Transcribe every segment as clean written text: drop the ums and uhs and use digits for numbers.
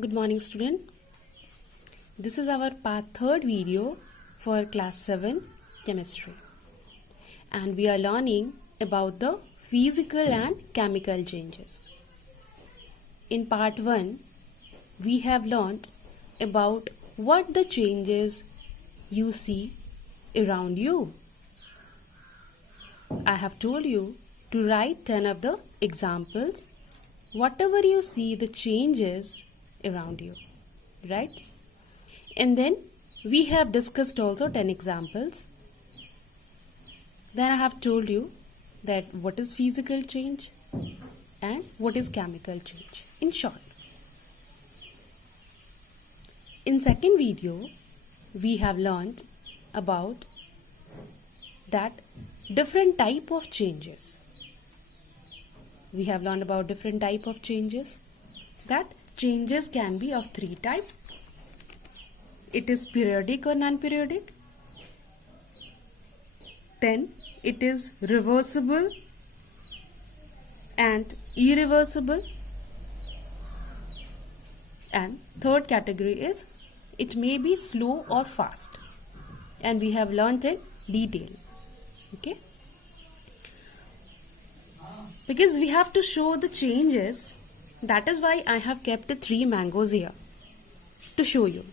Good morning, student. This is our third video for class 7 chemistry, and we are learning about the physical and chemical changes. In part 1, we have learnt about what the changes you see around you. I have told you to write 10 of the examples, whatever you see the changes around you, right? And then we have discussed also 10 examples. Then I have told you that what is physical change and what is chemical change in short. In second video, we have learnt about that different type of changes. We have learned about different type of changes. That changes can be of 3 types. It is periodic or non-periodic. Then it is reversible and irreversible. And third category is it may be slow or fast. And we have learnt in detail. Okay. Because we have to show the changes, that is why I have kept 3 mangoes here to show you.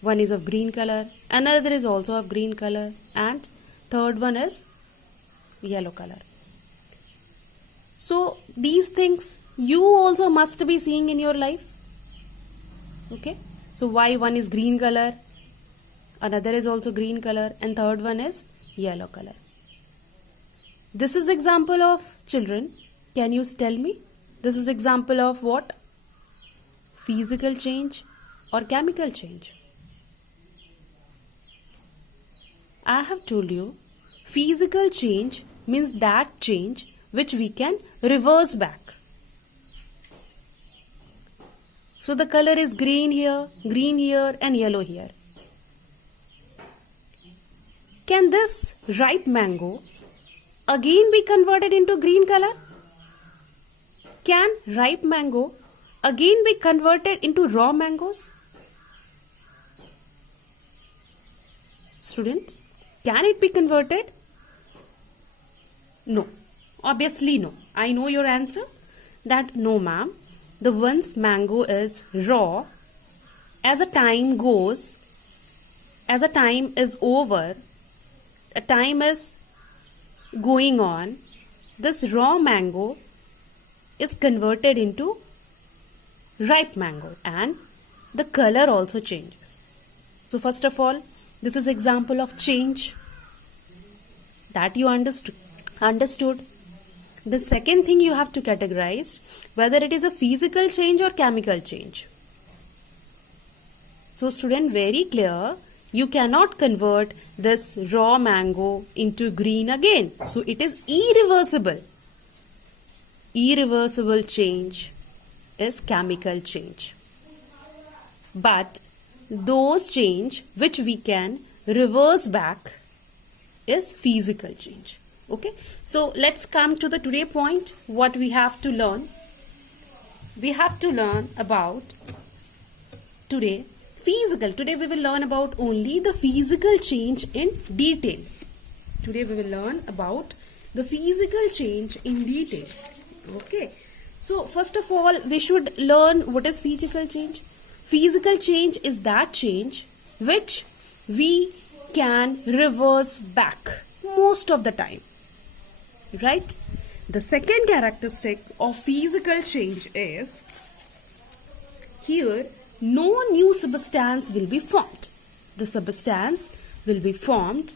One is of green color, another is also of green color, and third one is yellow color. So these things you also must be seeing in your life. Okay. So why one is green color, another is also green color, and third one is yellow color. This is example of children. Can you tell me? This is example of what? Physical change or chemical change? I have told you physical change means that change which we can reverse back. So the color is green here and yellow here. Can this ripe mango again be converted into green color? Can ripe mango again be converted into raw mangoes? Students, can it be converted? No. Obviously no. I know your answer. That no, ma'am. The once mango is raw, as a time goes, as a time is over, a time is going on, this raw mango is converted into ripe mango and the color also changes. So first of all, this is example of change that you understood. The second thing you have to categorize whether it is a physical change or chemical change. So student, very clear, you cannot convert this raw mango into green again. So it is irreversible. Irreversible change is chemical change. But those change which we can reverse back is physical change. Okay. So let's come to the today point. What we have to learn. We have to learn about today physical. Today we will learn about only the physical change in detail. Today we will learn about the physical change in detail. Okay. So first of all, we should learn what is physical change. Physical change is that change which we can reverse back most of the time. Right? The second characteristic of physical change is here no new substance will be formed. The substance will be formed,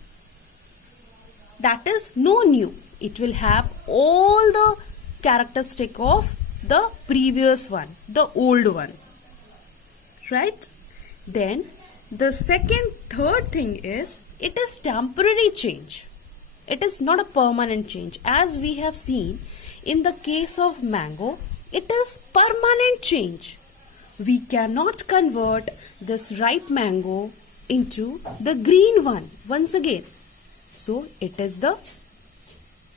that is no new. It will have all the characteristic of the previous one, the old one. Right? Then the third thing is it is temporary change. It is not a permanent change. As we have seen in the case of mango, it is permanent change. We cannot convert this ripe mango into the green one once again. So it is the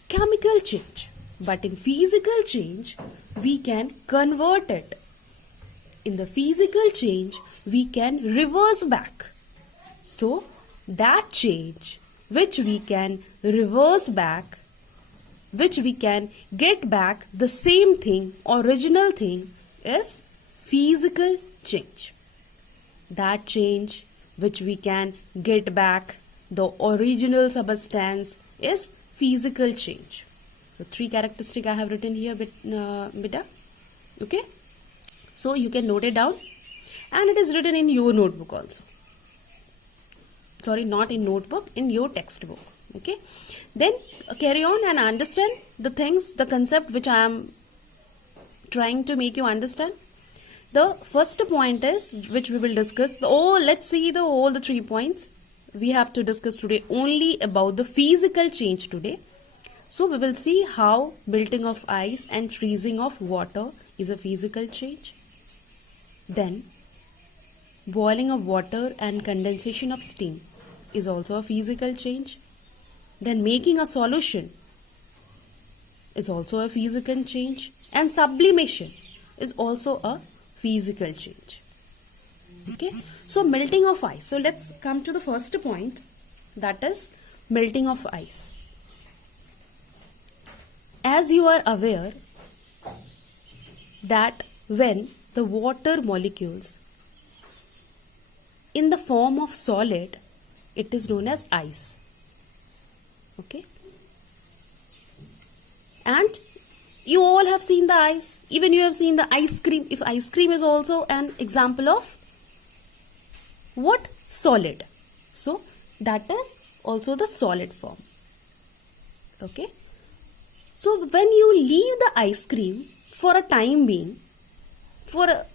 chemical change. But in physical change, we can convert it in the physical change, we can reverse back. So, that change which we can reverse back, which we can get back the same thing, original thing, is physical change. That change which we can get back the original substance is physical change. So 3 characteristics I have written here, beta. Okay. So you can note it down, and it is written in your notebook also. Sorry, not in notebook, in your textbook. Okay. Then carry on and understand the things, the concept which I am trying to make you understand. The first point is, which we will discuss, let's see all the 3 points. We have to discuss today only about the physical change today. So we will see how melting of ice and freezing of water is a physical change. Then boiling of water and condensation of steam is also a physical change. Then making a solution is also a physical change, and sublimation is also a physical change. Okay, so melting of ice. So let's come to the first point, that is melting of ice. As you are aware that when the water molecules in the form of solid, it is known as ice. Okay, and you all have seen the ice, even you have seen the ice cream. If ice cream is also an example of what? Solid. So that is also the solid form. Okay, so when you leave the ice cream for a time being,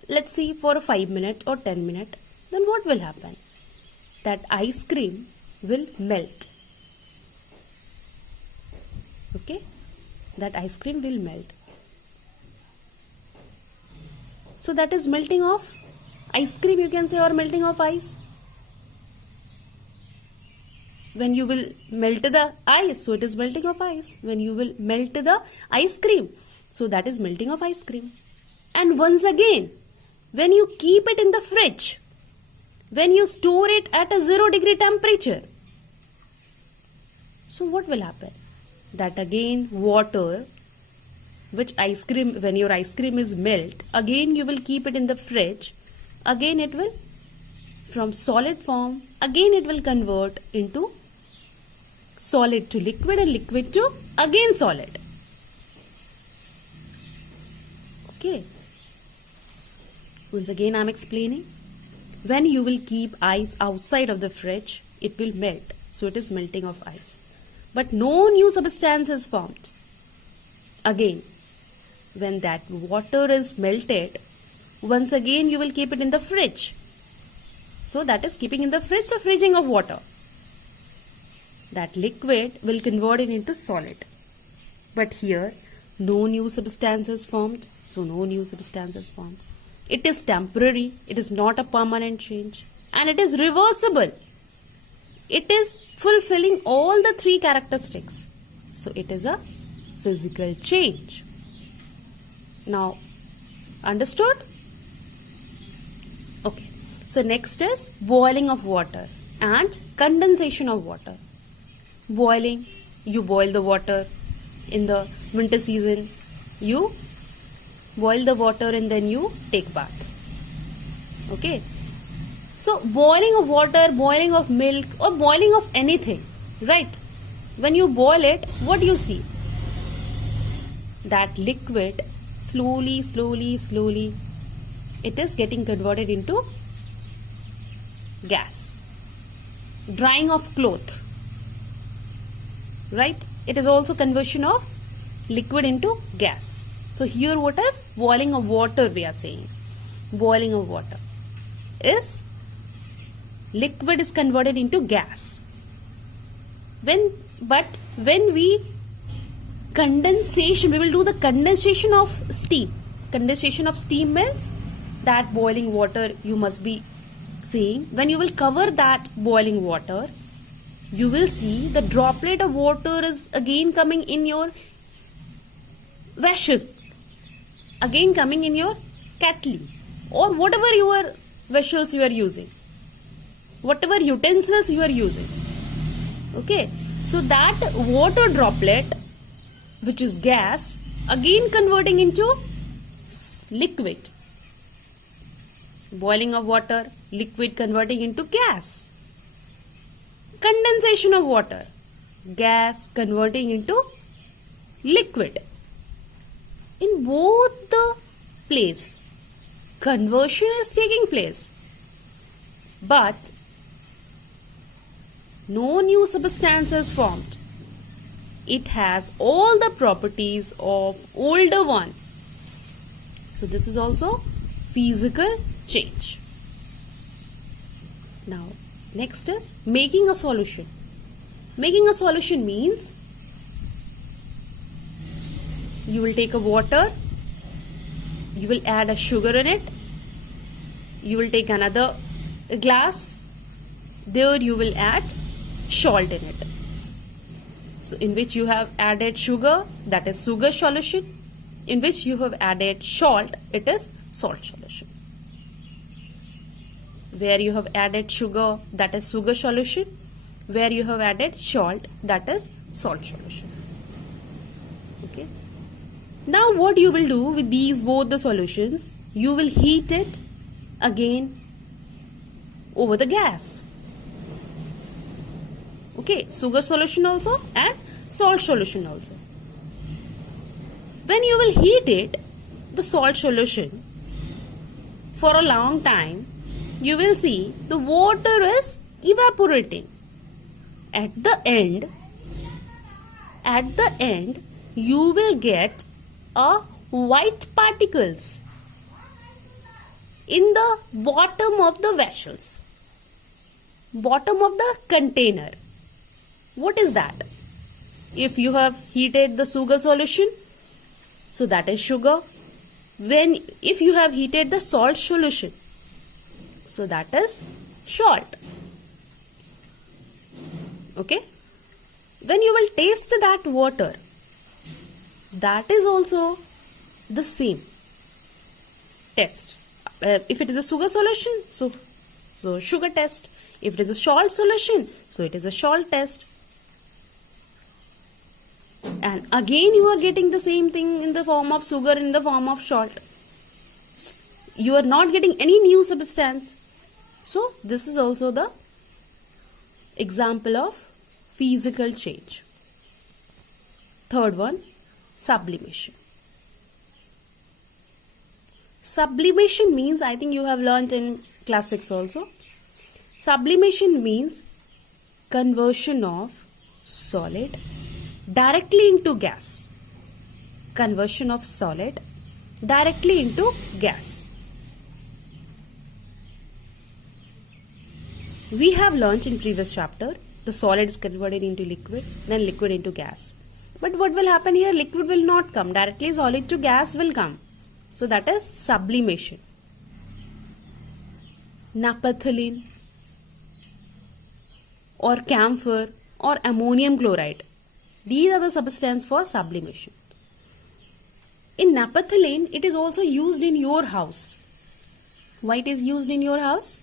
let's see for a 5 minutes or 10 minutes, then what will happen? That ice cream will melt. Okay, that ice cream will melt. So that is melting of ice cream, you can say, or melting of ice. When you will melt the ice, so it is melting of ice. When you will melt the ice cream, so that is melting of ice cream. And once again, when you keep it in the fridge, when you store it at a 0-degree temperature, so what will happen? That again water, which ice cream, when your ice cream is melt, again you will keep it in the fridge, again it will, from solid form, again it will convert into solid to liquid, and liquid to again solid. Okay, once again I am explaining. When you will keep ice outside of the fridge, it will melt, so it is melting of ice. But no new substance is formed. Again, when that water is melted, once again you will keep it in the fridge. So that is keeping in the fridge, so freezing of water. That liquid will convert it into solid. But here, no new substance is formed, so no new substance is formed. It is temporary, it is not a permanent change, and it is reversible. It is fulfilling all the 3 characteristics. So it is a physical change. Now, understood? Okay. So next is boiling of water and condensation of water. Boiling, you boil the water in the winter season. You boil the water and then you take bath. Okay. So boiling of water, boiling of milk, or boiling of anything, right? When you boil it, what do you see? That liquid slowly, it is getting converted into gas. Drying of cloth, right? It is also conversion of liquid into gas. So here what is boiling of water we are saying. Boiling of water is liquid is converted into gas. But when we condensation, we will do the condensation of steam. Condensation of steam means that boiling water you must be seeing. When you will cover that boiling water, you will see the droplet of water is again coming in your vessel, again coming in your kettle. or whatever your vessels you are using, whatever utensils you are using. Okay, so that water droplet, which is gas, again converting into liquid. Boiling of water, liquid converting into gas. Condensation of water, gas converting into liquid. In both the place, conversion is taking place, but no new substance is formed. It has all the properties of older one. So this is also physical change. Now next is making a solution. Making a solution means you will take a water, you will add a sugar in it, you will take another glass, there you will add salt in it. So in which you have added sugar, that is sugar solution. In which you have added salt, it is salt solution. Where you have added sugar, that is sugar solution. Where you have added salt, that is salt solution. Okay. Now what you will do with these both the solutions, you will heat it again over the gas. Okay, sugar solution also and salt solution also. When you will heat it, the salt solution, for a long time, you will see the water is evaporating. At the end, you will get a white particles in the bottom of the vessels, bottom of the container. What is that? If you have heated the sugar solution, so that is sugar. If you have heated the salt solution, so that is salt. Okay. When you will taste that water, that is also the same test. If it is a sugar solution, so sugar test. If it is a salt solution, so it is a salt test. And again you are getting the same thing in the form of sugar, in the form of salt. You are not getting any new substance. So this is also the example of physical change. Third one, sublimation. Sublimation means, I think you have learnt in class 6 also. Sublimation means conversion of solid directly into gas. Conversion of solid directly into gas. We have learnt in previous chapter, the solid is converted into liquid, then liquid into gas. But what will happen here? Liquid will not come. Directly solid to gas will come. So that is sublimation. Naphthalene or camphor or ammonium chloride. These are the substances for sublimation. In naphthalene, it is also used in your house. Why it is used in your house?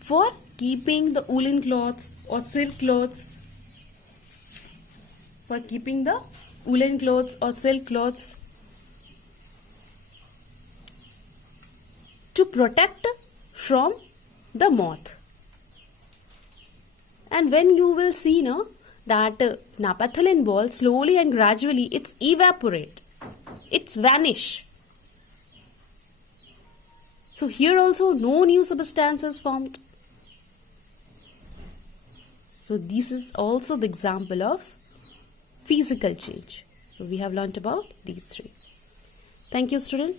For keeping the woolen cloths or silk cloths. For keeping the woolen clothes or silk clothes. To protect from the moth. And when you will see now that naphthalene ball slowly and gradually it's evaporate, it's vanish. So here also no new substance is formed. So this is also the example of physical change. So we have learnt about these three. Thank you, student.